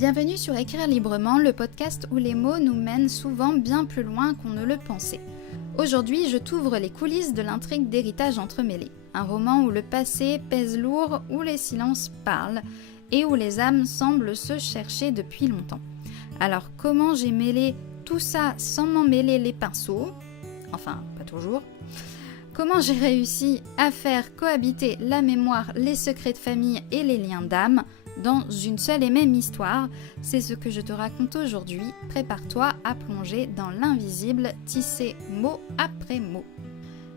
Bienvenue sur Écrire librement, le podcast où les mots nous mènent souvent bien plus loin qu'on ne le pensait. Aujourd'hui, je t'ouvre les coulisses de l'intrigue d'Héritage entremêlés, un roman où le passé pèse lourd, où les silences parlent et où les âmes semblent se chercher depuis longtemps. Alors comment j'ai mêlé tout ça sans m'en mêler les pinceaux? Enfin, pas toujours. Comment j'ai réussi à faire cohabiter la mémoire, les secrets de famille et les liens d'âme dans une seule et même histoire? C'est ce que je te raconte aujourd'hui. Prépare-toi à plonger dans l'invisible, tissé mot après mot.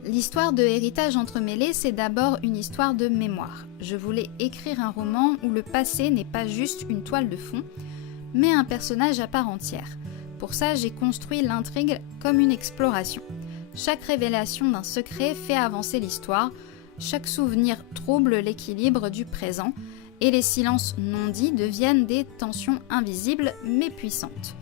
L'histoire de Héritage entremêlés, c'est d'abord une histoire de mémoire. Je voulais écrire un roman où le passé n'est pas juste une toile de fond, mais un personnage à part entière. Pour ça, j'ai construit l'intrigue comme une exploration. Chaque révélation d'un secret fait avancer l'histoire, chaque souvenir trouble l'équilibre du présent, et les silences non dits deviennent des tensions invisibles mais puissantes.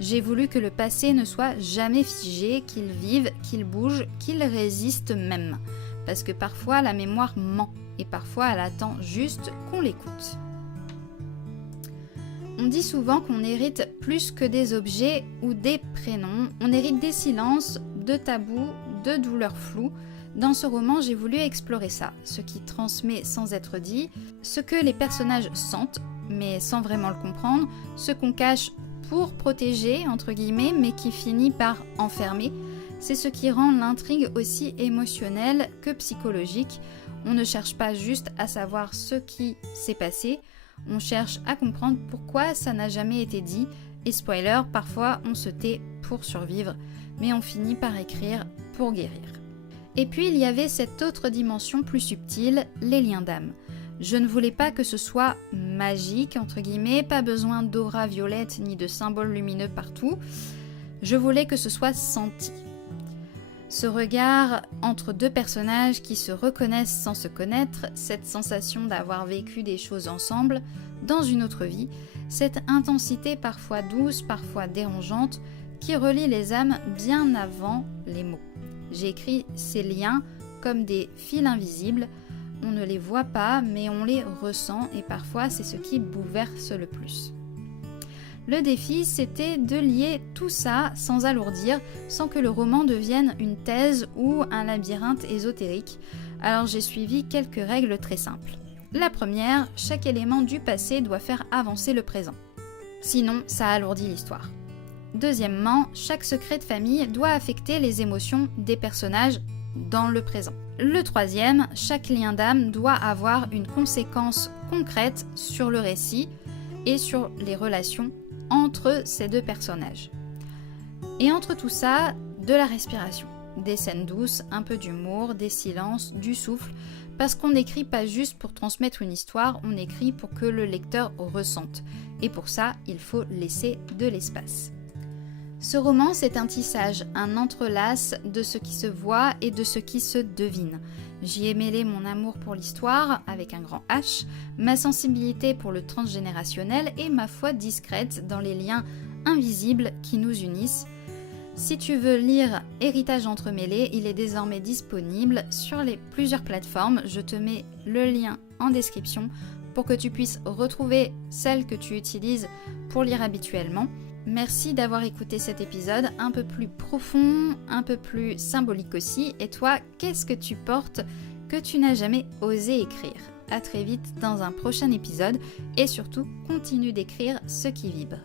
J'ai voulu que le passé ne soit jamais figé, qu'il vive, qu'il bouge, qu'il résiste même. Parce que parfois la mémoire ment, et parfois elle attend juste qu'on l'écoute. On dit souvent qu'on hérite plus que des objets ou des prénoms, on hérite des silences, de tabous, de douleurs floues. Dans ce roman, j'ai voulu explorer ça, ce qui transmet sans être dit, ce que les personnages sentent, mais sans vraiment le comprendre, ce qu'on cache pour protéger, entre guillemets, mais qui finit par enfermer. C'est ce qui rend l'intrigue aussi émotionnelle que psychologique. On ne cherche pas juste à savoir ce qui s'est passé, on cherche à comprendre pourquoi ça n'a jamais été dit, et spoiler, parfois on se tait pour survivre, mais on finit par écrire pour guérir. Et puis il y avait cette autre dimension plus subtile, les liens d'âme. Je ne voulais pas que ce soit magique, entre guillemets, pas besoin d'aura violette ni de symboles lumineux partout. Je voulais que ce soit senti. Ce regard entre deux personnages qui se reconnaissent sans se connaître, cette sensation d'avoir vécu des choses ensemble, dans une autre vie, cette intensité parfois douce, parfois dérangeante, qui relie les âmes bien avant les mots. J'ai écrit ces liens comme des fils invisibles, on ne les voit pas mais on les ressent et parfois c'est ce qui bouleverse le plus. Le défi, c'était de lier tout ça sans alourdir, sans que le roman devienne une thèse ou un labyrinthe ésotérique. Alors j'ai suivi quelques règles très simples. La première, chaque élément du passé doit faire avancer le présent. Sinon, ça alourdit l'histoire. Deuxièmement, chaque secret de famille doit affecter les émotions des personnages dans le présent. Le troisième, chaque lien d'âme doit avoir une conséquence concrète sur le récit et sur les relations entre ces deux personnages. Et entre tout ça, de la respiration, des scènes douces, un peu d'humour, des silences, du souffle, parce qu'on n'écrit pas juste pour transmettre une histoire, on écrit pour que le lecteur ressente. Et pour ça, il faut laisser de l'espace. Ce roman, c'est un tissage, un entrelace de ce qui se voit et de ce qui se devine. J'y ai mêlé mon amour pour l'histoire, avec un grand H, ma sensibilité pour le transgénérationnel et ma foi discrète dans les liens invisibles qui nous unissent. Si tu veux lire Héritage entremêlés, il est désormais disponible sur plusieurs plateformes. Je te mets le lien en description pour que tu puisses retrouver celle que tu utilises pour lire habituellement. Merci d'avoir écouté cet épisode un peu plus profond, un peu plus symbolique aussi. Et toi, qu'est-ce que tu portes que tu n'as jamais osé écrire? À très vite dans un prochain épisode et surtout, continue d'écrire ce qui vibre.